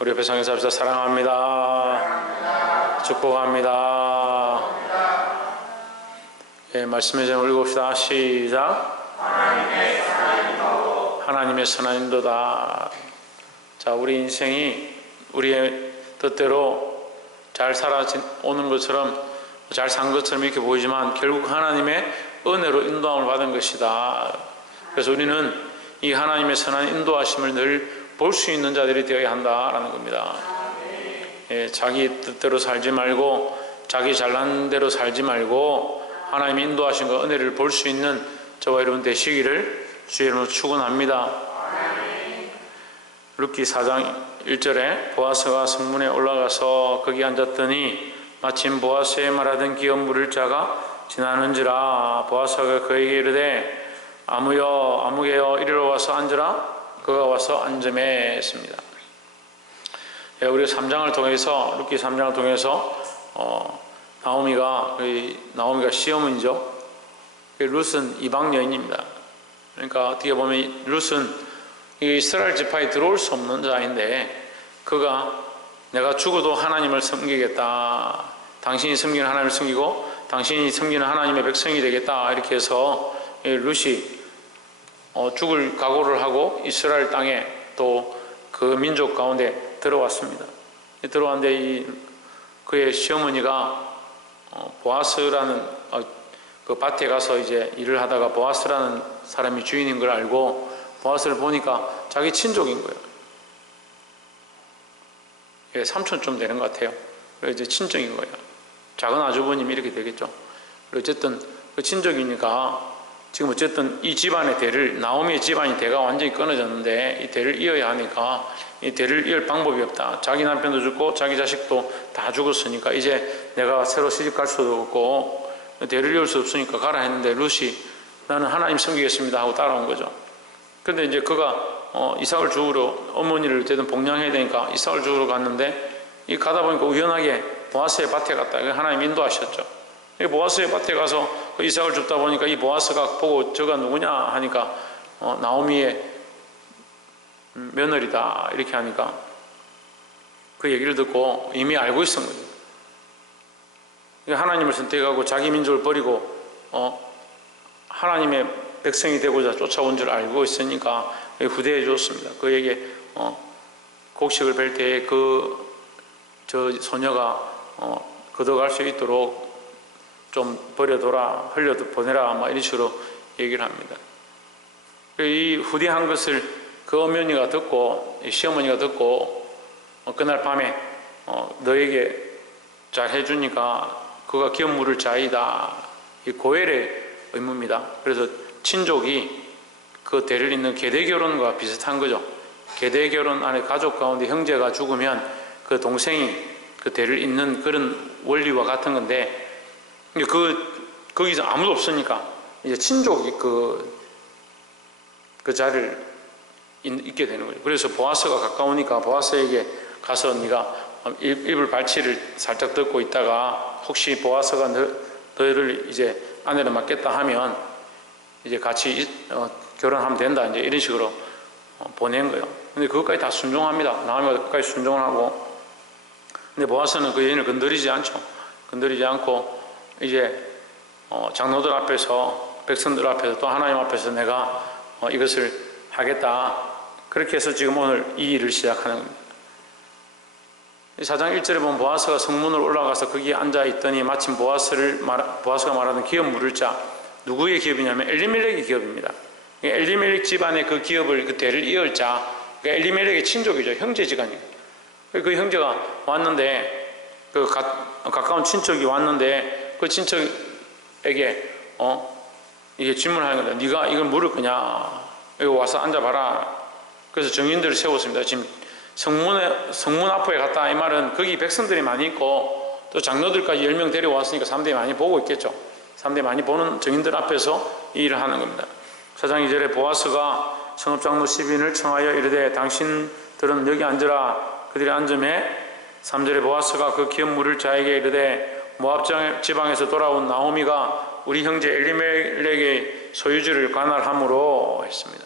우리 옆에 성에서 합시다. 사랑합니다. 축복합니다. 예, 말씀의 제목을 읽읍시다. 시작. 하나님의 선한 인도다. 자, 우리 인생이 우리의 뜻대로 잘 살아오는 것처럼, 잘 산 것처럼 이렇게 보이지만 결국 하나님의 은혜로 인도함을 받은 것이다. 그래서 우리는 이 하나님의 선한 인도하심을 늘 볼 수 있는 자들이 되어야 한다라는 겁니다. 예, 자기 뜻대로 살지 말고, 자기 잘난 대로 살지 말고 하나님의 인도하신 그 은혜를 볼 수 있는 저와 여러분 되시기를 주의 이름으로 축원합니다. 룻기 4장 1절에 보아스가 성문에 올라가서 거기 앉았더니 마침 보아스의 말하던 기업 물을 자가 지나는지라. 보아스가 그에게 이르되 아무개여 이리로 와서 앉으라. 그가 와서 앉음에 했습니다. 예, 우리가 3장을 통해서, 룻기 3장을 통해서 나오미가 시어머니죠. 룻은 이방 여인입니다. 그러니까 어떻게 보면 룻은 이스라엘 지파에 들어올 수 없는 자인데, 그가 내가 죽어도 하나님을 섬기겠다, 당신이 섬기는 하나님을 섬기고 당신이 섬기는 하나님의 백성이 되겠다, 이렇게 해서 룻이 죽을 각오를 하고 이스라엘 땅에 또 그 민족 가운데 들어왔습니다. 들어왔는데 그의 시어머니가 보아스라는 그 밭에 가서 이제 일을 하다가 보아스라는 사람이 주인인 걸 알고 보아스를 보니까 자기 친족인 거예요. 예, 삼촌쯤 되는 것 같아요. 그래서 이제 친정인 거예요. 작은 아주버님 이렇게 되겠죠. 어쨌든 그 친족이니까 지금 어쨌든 이 집안의 대를, 나오미의 집안이 대가 완전히 끊어졌는데 이 대를 이어야 하니까 이 대를 이을 방법이 없다. 자기 남편도 죽고 자기 자식도 다 죽었으니까 이제 내가 새로 시집갈 수도 없고 대를 이을 수 없으니까 가라 했는데 룻이 나는 하나님 섬기겠습니다 하고 따라온 거죠. 그런데 이제 그가 이삭을 주우러, 어머니를 어쨌든 복양해야 되니까 이삭을 주우러 갔는데 이 가다 보니까 우연하게 보아스의 밭에 갔다. 하나님 인도하셨죠. 보아스의 밭에 가서 그 이삭을 줍다 보니까 이 보아스가 보고 저가 누구냐 하니까 나오미의 며느리다 이렇게 하니까 그 얘기를 듣고 이미 알고 있었던 거죠. 하나님을 선택하고 자기 민족을 버리고 하나님의 백성이 되고자 쫓아온 줄 알고 있으니까 후대해 주었습니다. 그에게 곡식을 벨 때에 저 소녀가 걷어갈 수 있도록 좀 버려둬라, 흘려보내라, 막 이런 식으로 얘기를 합니다. 이 후대한 것을 그 어머니가 듣고, 시어머니가 듣고, 그날 밤에 너에게 잘 해주니까 그가 기업 물을 자이다. 이 고엘의 의무입니다. 그래서 친족이 그 대를 잇는 계대결혼과 비슷한 거죠. 계대결혼 안에 가족 가운데 형제가 죽으면 그 동생이 그 대를 잇는 그런 원리와 같은 건데, 거기서 아무도 없으니까 이제 친족이 그 자리를 잇게 되는 거죠. 그래서 보아스가 가까우니까 보아스에게 가서 네가 이불 발치를 살짝 듣고 있다가 혹시 보아스가 너를 이제 아내를 맡겠다 하면 이제 같이 결혼하면 된다, 이제 이런 식으로 보낸 거예요. 근데 그것까지 다 순종합니다. 나오미가 그것까지 순종을 하고, 근데 보아스는 그 여인을 건드리지 않죠. 건드리지 않고 이제 장로들 앞에서, 백성들 앞에서, 또 하나님 앞에서 내가 이것을 하겠다, 그렇게 해서 지금 오늘 이 일을 시작하는 겁니다. 4장 1절에 보면 보아스가 성문으로 올라가서 거기에 앉아있더니 마침 보아스가 말하던 기업 물을 자, 누구의 기업이냐면 엘리멜렉의 기업입니다. 엘리멜렉 집안의 그 기업을, 그 대를 이을 자, 그러니까 엘리멜렉의 친족이죠. 형제지간이에요. 그 형제가 왔는데, 가까운 친척이 왔는데 그 친척에게 이게 질문하는 거다. 네가 이걸 물을 거냐? 여기 와서 앉아봐라. 그래서 정인들을 세웠습니다. 지금 성문 앞에 갔다, 이 말은 거기 백성들이 많이 있고 또 장로들까지 10명 데려왔으니까 사람들이 많이 보고 있겠죠. 사람들이 많이 보는 정인들 앞에서 이 일을 하는 겁니다. 4장 2절에 보아스가 성읍장로 10인을 청하여 이르되 당신들은 여기 앉으라. 그들이 앉음에 3절에 보아스가 그 기업 물을 자에게 이르되 모압 지방에서 돌아온 나오미가 우리 형제 엘리멜렉의 소유지를 관할함으로 했습니다.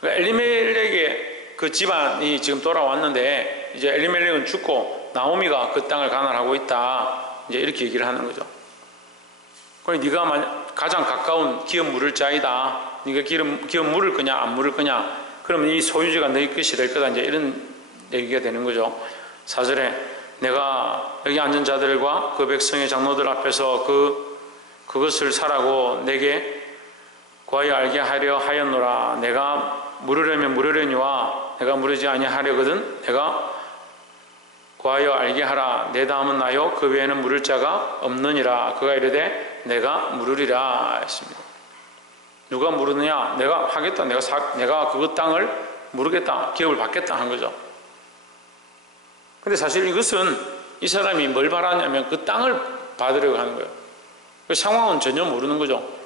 그러니까 엘리멜렉의 그 집안이 지금 돌아왔는데 이제 엘리멜렉은 죽고 나오미가 그 땅을 관할하고 있다. 이제 이렇게 얘기를 하는 거죠. 그럼 네가 가장 가까운 기업 물을 자이다. 네가 기업 물을 거냐 안 물을 거냐. 그러면 이 소유지가 너희 것이 될 거다. 이제 이런 얘기가 되는 거죠. 4절에 내가 여기 앉은 자들과 그 백성의 장로들 앞에서 그것을 사라고 내게 구하여 알게 하려 하였노라. 내가 물으려면 물으려니와 내가 물으지 아니하려거든. 내가 구하여 알게 하라. 내 다음은 나요 그 외에는 물을 자가 없느니라. 그가 이르되 내가 물으리라 했습니다. 누가 물으느냐? 내가 하겠다. 내가 그 땅을 물으겠다. 기업을 받겠다 한 거죠. 근데 사실 이것은 이 사람이 뭘 바라냐면 그 땅을 받으려고 하는 거예요. 그 상황은 전혀 모르는 거죠.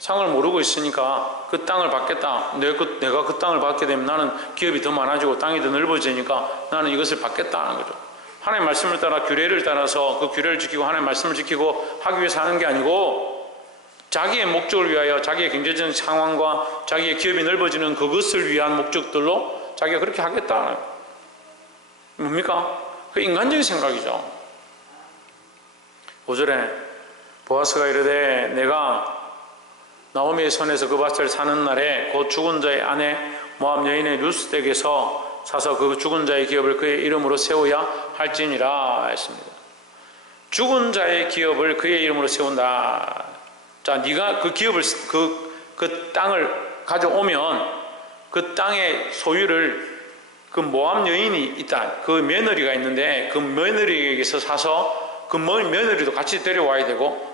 상황을 모르고 있으니까 그 땅을 받겠다. 내가 그 땅을 받게 되면 나는 기업이 더 많아지고 땅이 더 넓어지니까 나는 이것을 받겠다 하는 거죠. 하나님의 말씀을 따라 규례를 따라서 그 규례를 지키고 하나님의 말씀을 지키고 하기 위해서 하는 게 아니고 자기의 목적을 위하여 자기의 경제적인 상황과 자기의 기업이 넓어지는 그것을 위한 목적들로 자기가 그렇게 하겠다. 뭡니까? 그 인간적인 생각이죠. 5절에 보아스가 이르되 내가 나오미의 손에서 그 밭을 사는 날에 곧 죽은 자의 아내 모압 여인의 루스 댁에서 사서 그 죽은 자의 기업을 그의 이름으로 세워야 할지니라 했습니다. 죽은 자의 기업을 그의 이름으로 세운다. 자, 네가 그 기업을 그 땅을 가져오면 그 땅의 소유를 그 모압 여인이 있다. 그 며느리가 있는데 그 며느리에게서 사서 그 며느리도 같이 데려와야 되고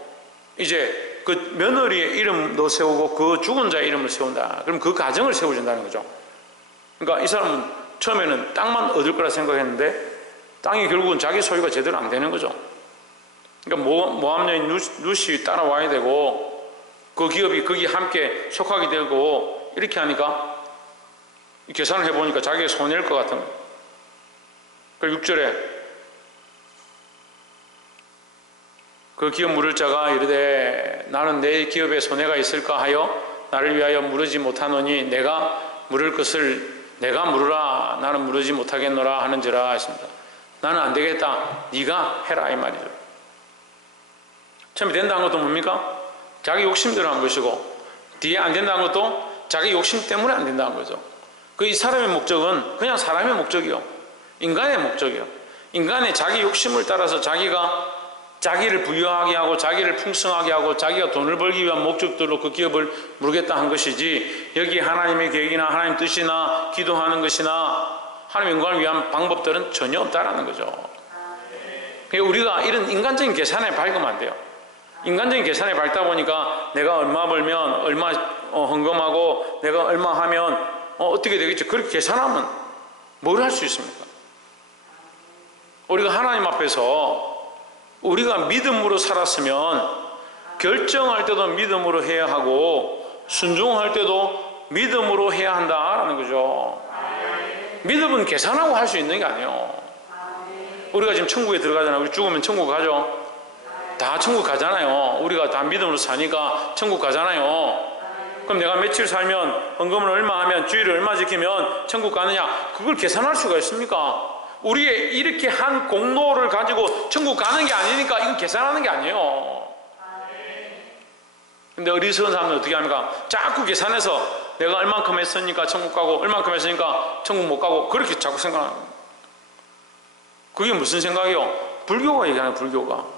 이제 그 며느리의 이름도 세우고 그 죽은 자의 이름을 세운다. 그럼 그 가정을 세워준다는 거죠. 그러니까 이 사람은 처음에는 땅만 얻을 거라 생각했는데 땅이 결국은 자기 소유가 제대로 안 되는 거죠. 그러니까 모압 여인 루시 따라와야 되고 그 기업이 거기 함께 속하게 되고 이렇게 하니까 계산을 해보니까 자기의 손해일 것 같은 거예요. 그리고 6절에 그 기업 물을 자가 이르되 나는 내 기업에 손해가 있을까 하여 나를 위하여 물으지 못하노니 내가 물을 것을 내가 물으라. 나는 물으지 못하겠노라 하는지라 했습니다. 나는 안 되겠다. 네가 해라 이 말이죠. 처음에 된다는 것도 뭡니까? 자기 욕심대로 한 것이고 뒤에 안 된다는 것도 자기 욕심 때문에 안 된다는 거죠. 그 이 사람의 목적은 그냥 사람의 목적이요. 인간의 목적이요. 인간의 자기 욕심을 따라서 자기를 부유하게 하고 자기를 풍성하게 하고 자기가 돈을 벌기 위한 목적들로 그 기업을 물겠다 한 것이지 여기 하나님의 계획이나 하나님 뜻이나 기도하는 것이나 하나님 영광을 위한 방법들은 전혀 없다라는 거죠. 그러니까 우리가 이런 인간적인 계산에 밝으면 안 돼요. 인간적인 계산에 밝다 보니까 내가 얼마 벌면 얼마 헌금하고 내가 얼마 하면 어떻게 되겠죠? 그렇게 계산하면 뭘 할 수 있습니까? 우리가 하나님 앞에서 우리가 믿음으로 살았으면 결정할 때도 믿음으로 해야 하고 순종할 때도 믿음으로 해야 한다라는 거죠. 믿음은 계산하고 할 수 있는 게 아니에요. 우리가 지금 천국에 들어가잖아요. 우리 죽으면 천국 가죠. 다 천국 가잖아요. 우리가 다 믿음으로 사니까 천국 가잖아요. 그럼 내가 며칠 살면 헌금을 얼마 하면 주일을 얼마 지키면 천국 가느냐? 그걸 계산할 수가 있습니까? 우리의 이렇게 한 공로를 가지고 천국 가는 게 아니니까 이건 계산하는 게 아니에요. 근데 어리석은 사람은 어떻게 합니까? 자꾸 계산해서 내가 얼만큼 했으니까 천국 가고 얼만큼 했으니까 천국 못 가고 그렇게 자꾸 생각하는 거예요. 그게 무슨 생각이요? 불교가 얘기하는 거예요. 불교가.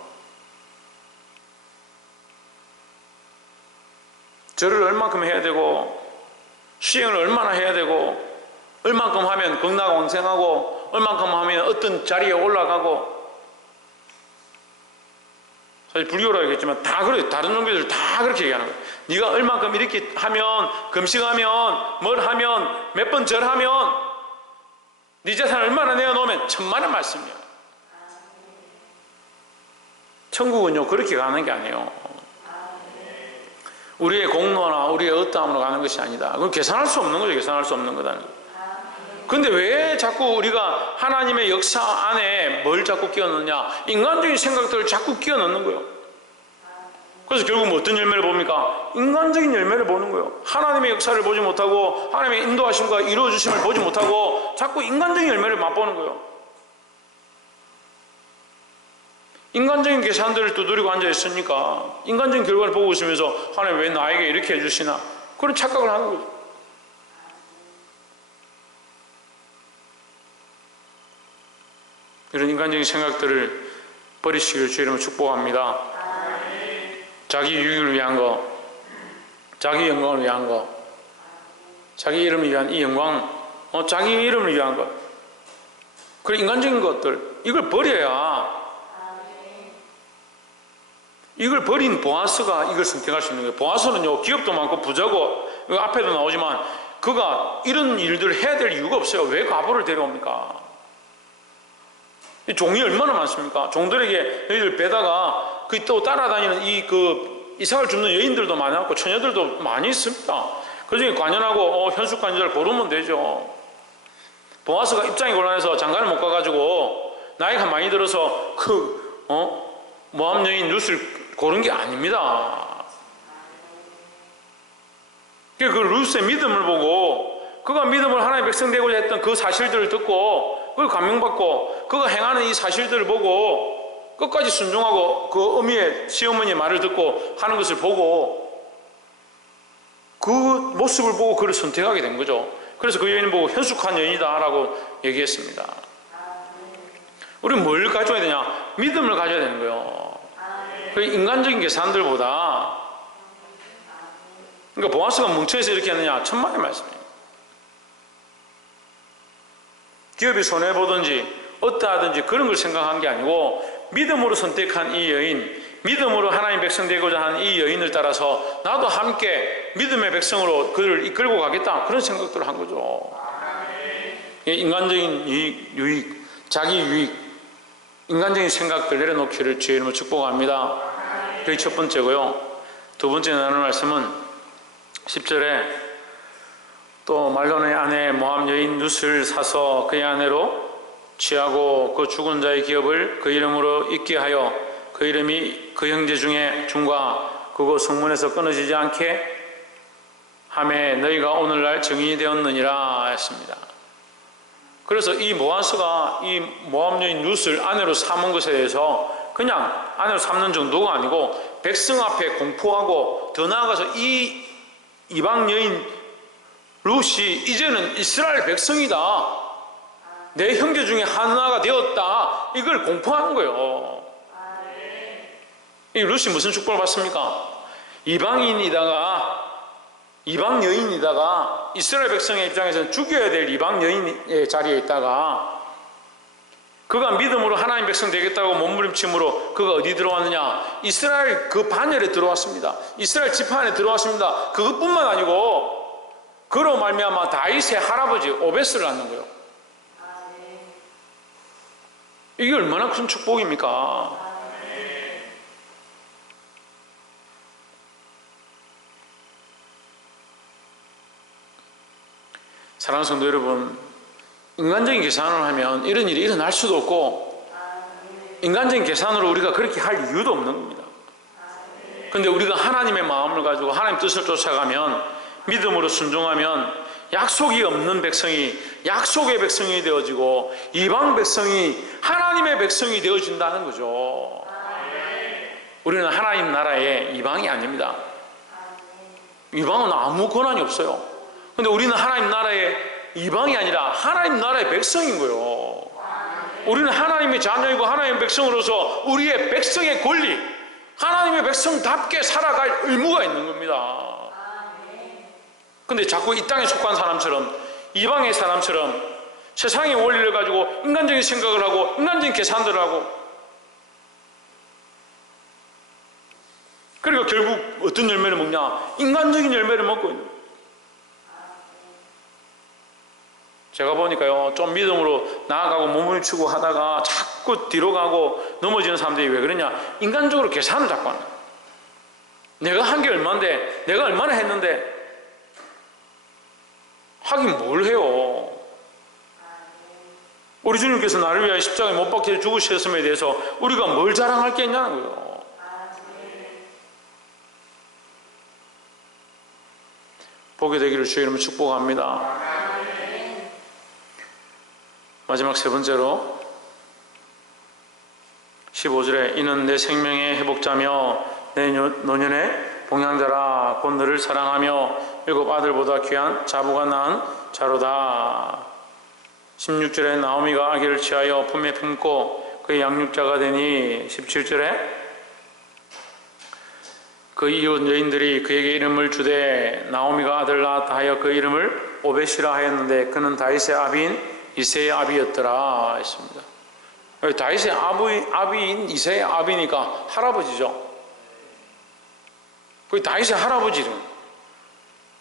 절을 얼만큼 해야 되고 수행을 얼마나 해야 되고 얼만큼 하면 극락왕생하고 얼만큼 하면 어떤 자리에 올라가고 사실 불교라고 얘기했지만 다 그래요. 다른 종교들 다 그렇게 얘기하는 거예요. 네가 얼만큼 이렇게 하면 금식하면 뭘 하면 몇 번 절하면 네 재산 얼마나 내어놓으면 천만의 말씀이야. 천국은요 그렇게 가는 게 아니에요. 우리의 공로나 우리의 어떠함으로 가는 것이 아니다. 그건 계산할 수 없는 거죠. 계산할 수 없는 거다는 거예요. 근데 왜 자꾸 우리가 하나님의 역사 안에 뭘 자꾸 끼워 넣느냐? 인간적인 생각들을 자꾸 끼워 넣는 거예요. 그래서 결국 어떤 열매를 봅니까? 인간적인 열매를 보는 거예요. 하나님의 역사를 보지 못하고 하나님의 인도하심과 이루어주심을 보지 못하고 자꾸 인간적인 열매를 맛보는 거예요. 인간적인 계산들을 두드리고 앉아있으니까 인간적인 결과를 보고 있으면서 하나님 왜 나에게 이렇게 해주시나, 그런 착각을 하는 거죠. 이런 인간적인 생각들을 버리시기를 주의 이름으로 축복합니다. 자기 유익을 위한 것, 자기 영광을 위한 것, 자기 이름을 위한 이 영광, 자기 이름을 위한 것, 그런 인간적인 것들, 이걸 버려야, 이걸 버린 보아스가 이걸 선택할 수 있는 거예요. 보아스는요, 기업도 많고 부자고, 앞에도 나오지만 그가 이런 일들을 해야 될 이유가 없어요. 왜 과부를 데려옵니까? 이 종이 얼마나 많습니까? 종들에게 너희들 배다가 그 또 따라다니는 이삭을 줍는 여인들도 많았고 처녀들도 많이 있습니다. 그 중에 관연하고 현숙한 여자를 고르면 되죠. 보아스가 입장이 곤란해서 장가를 못 가가지고 나이가 많이 들어서 모함 여인 룻을 고른 게 아닙니다. 그 룻의 믿음을 보고 그가 믿음을 하나님의 백성 되고자 했던 그 사실들을 듣고 그걸 감명받고 그가 행하는 이 사실들을 보고 끝까지 순종하고 그 어미의 시어머니의 말을 듣고 하는 것을 보고 그 모습을 보고 그를 선택하게 된 거죠. 그래서 그 여인을 보고 현숙한 여인이다 라고 얘기했습니다. 우리는 뭘 가져야 되냐? 믿음을 가져야 되는 거예요. 그 인간적인 계산들보다. 그러니까 보아스가 멍청해서 이렇게 했느냐? 천만의 말씀이에요. 기업이 손해보든지 어떠하든지 그런 걸 생각한 게 아니고 믿음으로 선택한 이 여인, 믿음으로 하나님 백성 되고자 하는 이 여인을 따라서 나도 함께 믿음의 백성으로 그를 이끌고 가겠다, 그런 생각들을 한 거죠. 인간적인 유익, 자기 유익, 인간적인 생각들 내려놓기를 주의 이름으로 축복합니다. 그게 첫 번째고요. 두 번째 나눌 말씀은 10절에 또 말론의 아내 모함 여인 룻을 사서 그의 아내로 취하고 그 죽은 자의 기업을 그 이름으로 잊게 하여 그 이름이 그 형제 중에 중과 그곳 성문에서 끊어지지 않게 하매 너희가 오늘날 증인이 되었느니라 했습니다. 그래서 이 보아스가 이 모함 여인 룻을 아내로 삼은 것에 대해서 그냥 아내로 삼는 정도가 아니고 백성 앞에 공포하고 더 나아가서 이 이방 여인 룻이 이제는 이스라엘 백성이다, 내 형제 중에 하나가 되었다, 이걸 공포하는 거예요. 이 룻이 무슨 축복을 받습니까? 이방인이다가 이방 여인이다가 이스라엘 백성의 입장에서는 죽여야 될 이방 여인의 자리에 있다가 그가 믿음으로 하나님 백성 되겠다고 몸부림침으로 그가 어디 들어왔느냐? 이스라엘 그 반열에 들어왔습니다. 이스라엘 지파 안에 들어왔습니다. 그것뿐만 아니고 그로 말미암아 다윗의 할아버지 오벳을 낳는 거예요. 이게 얼마나 큰 축복입니까? 사랑하는 성도 여러분, 인간적인 계산을 하면 이런 일이 일어날 수도 없고 인간적인 계산으로 우리가 그렇게 할 이유도 없는 겁니다. 그런데 우리가 하나님의 마음을 가지고 하나님 뜻을 쫓아가면, 믿음으로 순종하면 약속이 없는 백성이 약속의 백성이 되어지고 이방 백성이 하나님의 백성이 되어진다는 거죠. 우리는 하나님 나라의 이방이 아닙니다. 이방은 아무 권한이 없어요. 그런데 우리는 하나님 나라의 이방이 아니라 하나님 나라의 백성인 거예요. 우리는 하나님의 자녀이고 하나님의 백성으로서 우리의 백성의 권리, 하나님의 백성답게 살아갈 의무가 있는 겁니다. 근데 자꾸 이 땅에 속한 사람처럼, 이방의 사람처럼 세상의 원리를 가지고 인간적인 생각을 하고 인간적인 계산들을 하고, 그러니까 결국 어떤 열매를 먹냐? 인간적인 열매를 먹고 있는 거예요. 제가 보니까요, 좀 믿음으로 나아가고 몸을 치고 하다가 자꾸 뒤로 가고 넘어지는 사람들이 왜 그러냐? 인간적으로 계산을 자꾸 하는 거예요. 내가 한 게 얼마인데, 내가 얼마나 했는데, 하긴 뭘 해요? 우리 주님께서 나를 위하여 십자가에 못 박혀 죽으셨음에 대해서 우리가 뭘 자랑할 게 있냐는 거예요. 보게 되기를 주의 이름으로 축복합니다. 마지막 세 번째로 15절에 이는 내 생명의 회복자며 내 노년의 봉양자라 곧 너를 사랑하며 일곱 아들보다 귀한 자부가 낳은 자로다. 16절에 나오미가 아기를 취하여 품에 품고 그의 양육자가 되니 17절에 그 이웃 여인들이 그에게 이름을 주되 나오미가 아들 낳았다 하여 그 이름을 오벳이라 하였는데 그는 다윗의 아비인 이새의 아비였더라 했습니다. 다윗의 아비인 이새의 아비니까 할아버지죠. 그 다윗의 할아버지는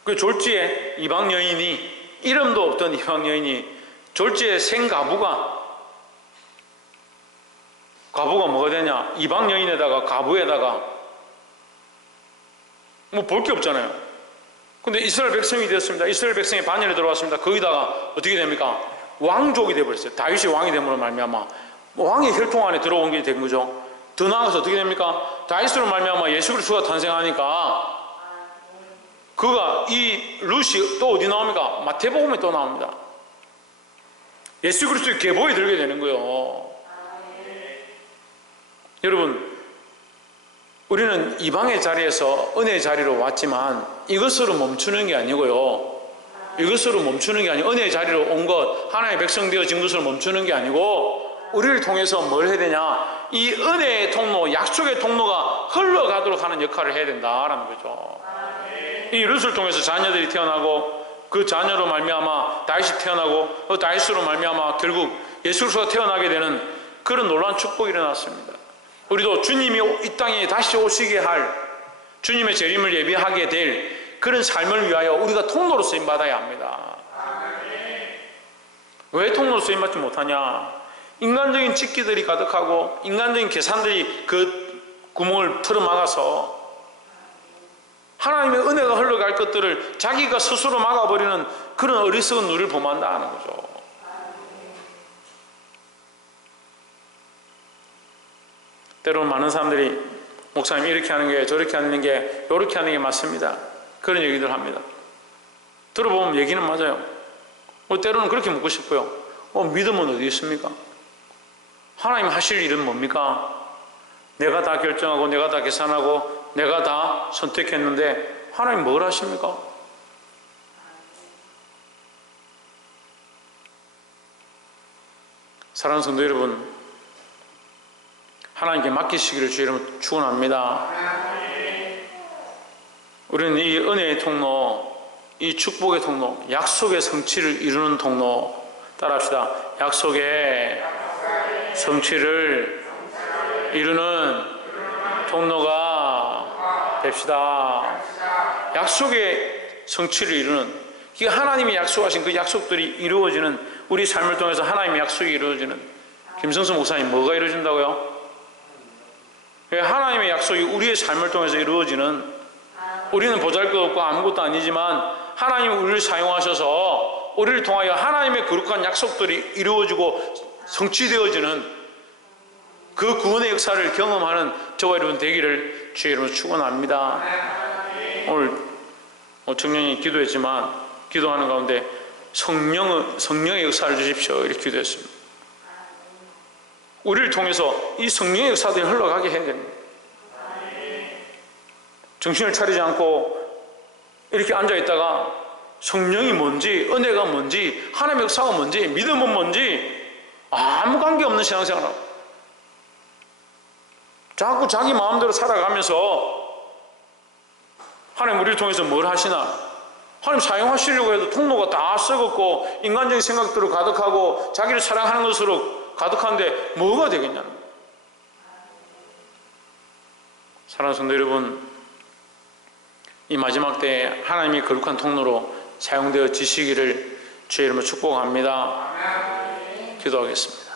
그 졸지에 이방 여인이 이름도 없던 이방 여인이 졸지에 생가부가 뭐가 되냐? 이방 여인에다가 가부에다가 뭐 볼 게 없잖아요. 근데 이스라엘 백성이 되었습니다. 이스라엘 백성이 반열에 들어왔습니다. 거기다가 어떻게 됩니까? 왕족이 되어버렸어요. 다윗이 왕이 됨으로 말미암아 왕의 혈통 안에 들어온 게 된 거죠. 더 나아가서 어떻게 됩니까? 다윗으로 말미암아 예수 그리스도가 탄생하니까 그가 이 룻이 또 어디 나옵니까? 마태복음에 또 나옵니다. 예수 그리스도의 계보에 들게 되는 거예요. 여러분, 우리는 이방의 자리에서 은혜의 자리로 왔지만 이것으로 멈추는 게 아니고요. 이것으로 멈추는 게 아니고 은혜의 자리로 온 것, 하나님의 백성 되어진 것으로 멈추는 게 아니고 우리를 통해서 뭘 해야 되냐? 이 은혜의 통로, 약속의 통로가 흘러가도록 하는 역할을 해야 된다라는 거죠. 이 룻을 통해서 자녀들이 태어나고 그 자녀로 말미암아 다윗이 태어나고 그 다윗으로 말미암아 결국 예수 그리스도가 태어나게 되는 그런 놀라운 축복이 일어났습니다. 우리도 주님이 이 땅에 다시 오시게 할 주님의 재림을 예비하게 될 그런 삶을 위하여 우리가 통로로 쓰임받아야 합니다. 왜 통로로 쓰임받지 못하냐? 인간적인 찍기들이 가득하고 인간적인 계산들이 그 구멍을 틀어막아서 하나님의 은혜가 흘러갈 것들을 자기가 스스로 막아버리는 그런 어리석은 누리를 범한다는 거죠. 때로는 많은 사람들이 목사님 이렇게 하는 게 저렇게 하는 게 이렇게 하는 게 맞습니다. 그런 얘기들 합니다. 들어보면 얘기는 맞아요. 때로는 그렇게 묻고 싶고요. 믿음은 어디 있습니까? 하나님 하실 일은 뭡니까? 내가 다 결정하고 내가 다 계산하고 내가 다 선택했는데 하나님 뭘 하십니까? 사랑하는 성도 여러분, 하나님께 맡기시기를 주의 이름으로 축원합니다. 우리는 이 은혜의 통로, 이 축복의 통로, 약속의 성취를 이루는 통로, 따라합시다. 약속의 성취를 이루는 통로가 됩시다. 약속의 성취를 이루는, 이게 하나님이 약속하신 그 약속들이 이루어지는, 우리 삶을 통해서 하나님의 약속이 이루어지는. 김성수 목사님, 뭐가 이루어진다고요? 하나님의 약속이 우리의 삶을 통해서 이루어지는, 우리는 보잘것없고 아무것도 아니지만 하나님이 우리를 사용하셔서 우리를 통하여 하나님의 거룩한 약속들이 이루어지고 성취되어지는 그 구원의 역사를 경험하는 저와 여러분 되기를 주의 이름으로 축원합니다. 오늘 청년이 기도했지만 기도하는 가운데 성령의 역사를 주십시오 이렇게 기도했습니다. 우리를 통해서 이 성령의 역사들이 흘러가게 해야 됩니다. 정신을 차리지 않고 이렇게 앉아있다가 성령이 뭔지, 은혜가 뭔지, 하나님의 역사가 뭔지, 믿음은 뭔지 아무 관계없는 신앙생활을 하고 자꾸 자기 마음대로 살아가면서 하나님 우리를 통해서 뭘 하시나? 하나님 사용하시려고 해도 통로가 다 썩었고 인간적인 생각들로 가득하고 자기를 사랑하는 것으로 가득한데 뭐가 되겠냐는 거예요. 사랑하는 성도 여러분, 이 마지막 때에 하나님이 거룩한 통로로 사용되어 지시기를 주의 이름으로 축복합니다. 기도하겠습니다.